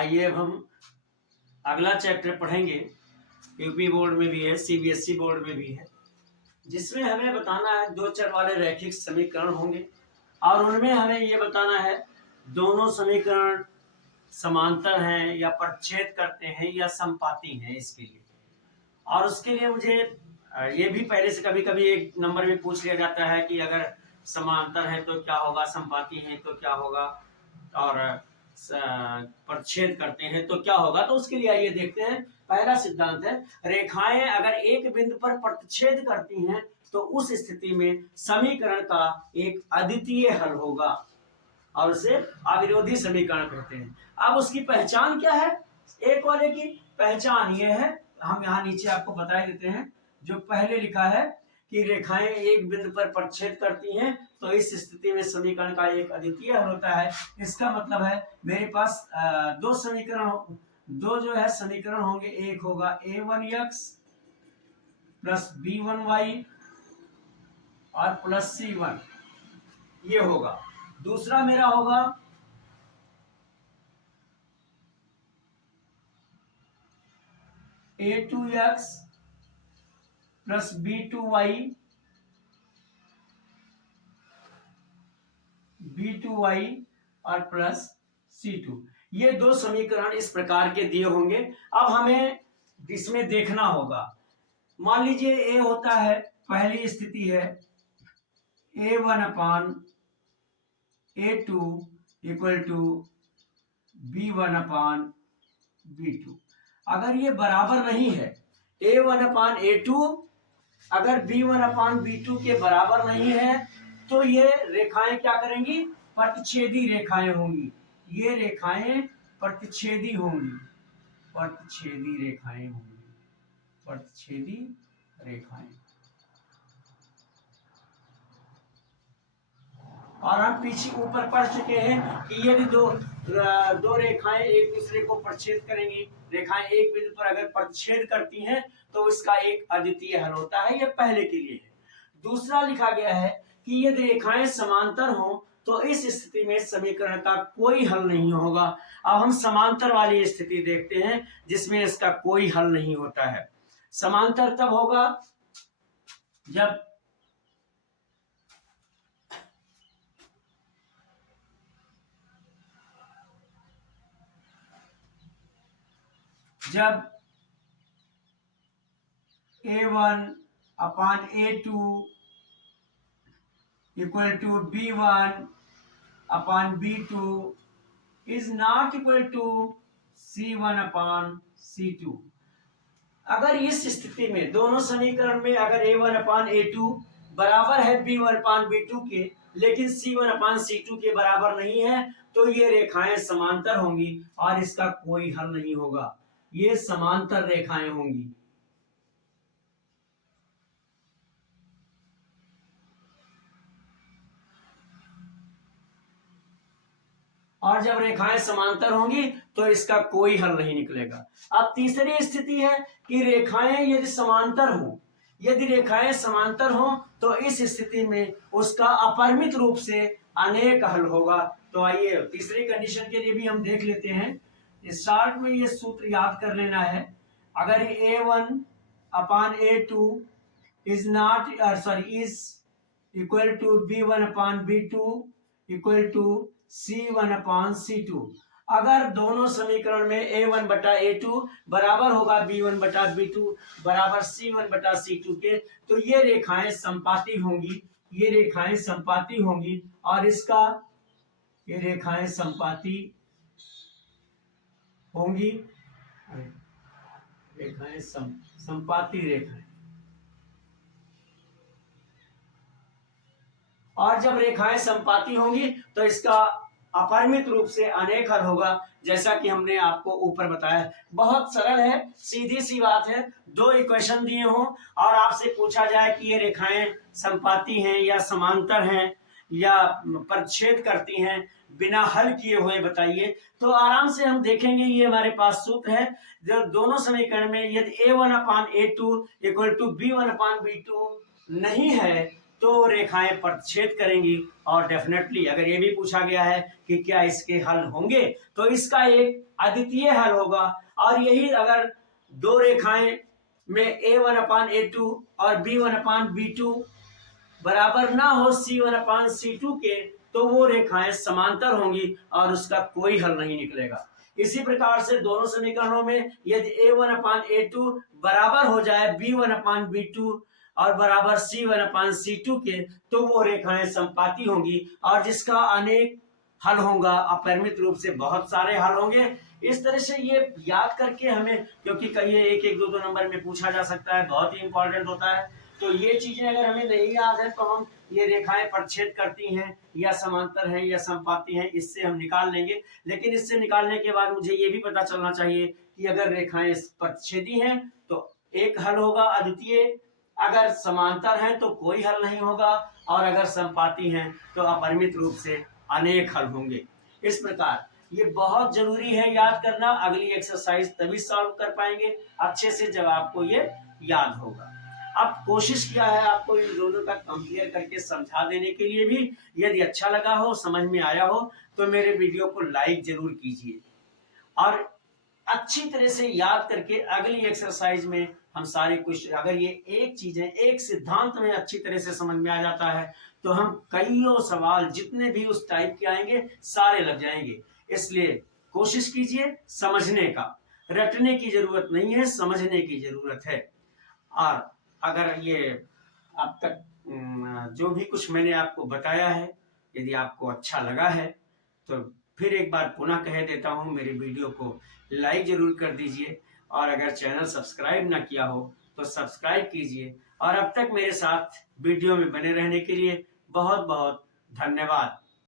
आइए अब हम अगला चैप्टर पढ़ेंगे। यूपी बोर्ड में भी है, सीबीएसई बोर्ड में भी है, जिसमें हमें बताना है दो चर वाले रैखिक समीकरण होंगे और उनमें हमें ये बताना है दोनों समीकरण समांतर हैं या परिच्छेद करते हैं या समपाती हैं इसके लिए। और उसके लिए मुझे ये भी पहले से कभी कभी एक नंबर में पूछ लिया जाता है कि अगर समांतर है तो क्या होगा, समपाती है तो क्या होगा, और परिच्छेद करते हैं तो क्या होगा। तो उसके लिए आइए देखते हैं। पहला सिद्धांत है, रेखाएं अगर एक बिंदु पर प्रतिच्छेद करती हैं तो उस स्थिति में समीकरण का एक अद्वितीय हल होगा और उसे अविरोधी समीकरण कहते हैं। अब उसकी पहचान क्या है? एक वाले की पहचान ये है, हम यहाँ नीचे आपको बता देते हैं। जो पहले लिखा है कि रेखाएं एक बिंदु पर प्रतिच्छेद करती हैं तो इस स्थिति में समीकरण का एक अद्वितीय हल होता है। इसका मतलब है मेरे पास दो समीकरण, दो जो है समीकरण होंगे। एक होगा a1x प्लस b1y और प्लस c1, ये होगा। दूसरा मेरा होगा a2x प्लस b2y और प्लस c2। ये दो समीकरण इस प्रकार के दिए होंगे। अब हमें इसमें देखना होगा। मान लीजिए a होता है, पहली स्थिति है a1 upon a2 equal to b1 upon b2। अगर ये बराबर नहीं है, a1 अपान a2 अगर b1 अपान b2 के बराबर नहीं है तो ये रेखाएं क्या करेंगी? प्रतिच्छेदी रेखाएं होंगी। ये रेखाएं प्रतिच्छेदी होंगी, प्रतिच्छेदी रेखाएं होंगी, प्रतिच्छेदी रेखाएं। और हम पीछे ऊपर पढ़ चुके हैं कि यदि दो रेखाएं एक दूसरे को प्रतिच्छेद करेंगी, रेखाएं एक बिंदु पर अगर प्रतिच्छेद करती हैं तो इसका एक अद्वितीय हल होता है। यह पहले के लिए है। दूसरा लिखा गया है कि यदि रेखाएं समांतर हों तो इस स्थिति में समीकरण का कोई हल नहीं होगा। अब हम समांतर वाली स्थिति देखते हैं जिसमें इसका कोई हल नहीं होता है। समांतर तब होगा जब a1 upon a2 equal to b1 upon b2 is not equal to c1 upon c2। अगर इस स्थिति में दोनों समीकरण में अगर a1 अपान a2 बराबर है b1 अपान b2 के, लेकिन c1 अपान c2 के बराबर नहीं है, तो ये रेखाएं समांतर होंगी और इसका कोई हल नहीं होगा। ये समांतर रेखाएं होंगी। और जब रेखाएं समांतर होंगी तो इसका कोई हल नहीं निकलेगा। अब तीसरी स्थिति है कि रेखाएं यदि समांतर हों, यदि रेखाएं समांतर हों तो इस स्थिति में उसका अपरिमित रूप से अनेक हल होगा। तो आइए तीसरी कंडीशन के लिए भी हम देख लेते हैं। स्टार्ट में ये सूत्र याद कर लेना है। अगर a1 upon a2 is equal to b1 upon b2 equal to c1 upon c2, अगर दोनों समीकरण में a1 बटा a2 बराबर होगा b1 बटा b2 बराबर c1 बटा c2 के, तो ये रेखाएं संपाती होंगी, ये रेखाएं संपाती होंगी और इसका ये रेखाएं संपाती होंगी, रेखाएं संपाती रेखाएं। और जब रेखाएं संपाती होंगी तो इसका अपरिमित रूप से अनेक हल होगा, जैसा कि हमने आपको ऊपर बताया। बहुत सरल है, सीधी सी बात है। दो इक्वेशन दिए हों और आपसे पूछा जाए कि ये रेखाएं संपाती हैं या समांतर हैं या प्रतिच्छेद करती हैं, बिना हल किए हुए बताइए, तो आराम से हम देखेंगे। ये हमारे पास सूत्र है। जो दोनों समीकरण में यदि a1 upon a2 equal to b1 upon b2 नहीं है तो रेखाएं प्रतिच्छेद करेंगी। और डेफिनेटली अगर ये भी पूछा गया है कि क्या इसके हल होंगे, तो इसका एक अद्वितीय हल होगा। और यही अगर दो रेखाएं में A1/A2 और B1/B2 बराबर ना हो C1/C2 के, तो वो रेखाएं समांतर होंगी और उसका कोई हल नहीं निकलेगा। इसी प्रकार से दोनों समीकरणों में यदि A1/A2 बराबर हो जाए B1/B2 और बराबर C1/C2 के, तो वो रेखाएं समपाती होंगी और जिसका अनेक हल होगा, अपरिमित रूप से बहुत सारे हल होंगे। इस तरह से ये याद करके हमें, क्योंकि कहीं एक एक दो दो नंबर में पूछा जा सकता है, बहुत ही इंपॉर्टेंट होता है, तो ये चीजें अगर हमें नहीं याद है तो हम ये रेखाएं परिच्छेद करती हैं या समांतर हैं या समपाती हैं, इससे हम निकाल लेंगे। लेकिन इससे निकालने के बाद मुझे ये भी पता चलना चाहिए कि अगर रेखाएं परिच्छेदी हैं तो एक हल होगा अद्वितीय, अगर समांतर हैं तो कोई हल नहीं होगा, और अगर समपाती हैं तो अपरिमित रूप से अनेक हल होंगे। इस प्रकार ये बहुत जरूरी है याद करना। अगली एक्सरसाइज तभी सॉल्व कर पाएंगे अच्छे से जब आपको ये याद होगा। अब कोशिश किया है आपको इन दोनों का कंपेयर करके समझा देने के लिए भी। यदि अच्छा लगा हो, समझ में आया हो, तो मेरे वीडियो को लाइक जरूर कीजिए और अच्छी तरह से याद करके अगली एक्सरसाइज में हम सारे क्वेश्चन, अगर ये एक चीजें एक सिद्धांत में अच्छी तरह से समझ में आ जाता है तो हम कईयों सवाल जितने भी उस टाइप के आएंगे सारे लग जाएंगे। इसलिए कोशिश कीजिए समझने का, रटने की जरूरत नहीं है, समझने की जरूरत है। और अगर ये अब तक जो भी कुछ मैंने आपको बताया है, यदि आपको अच्छा लगा है तो फिर एक बार पुनः कह देता हूँ, मेरे वीडियो को लाइक जरूर कर दीजिए, और अगर चैनल सब्सक्राइब ना किया हो तो सब्सक्राइब कीजिए। और अब तक मेरे साथ वीडियो में बने रहने के लिए बहुत बहुत धन्यवाद।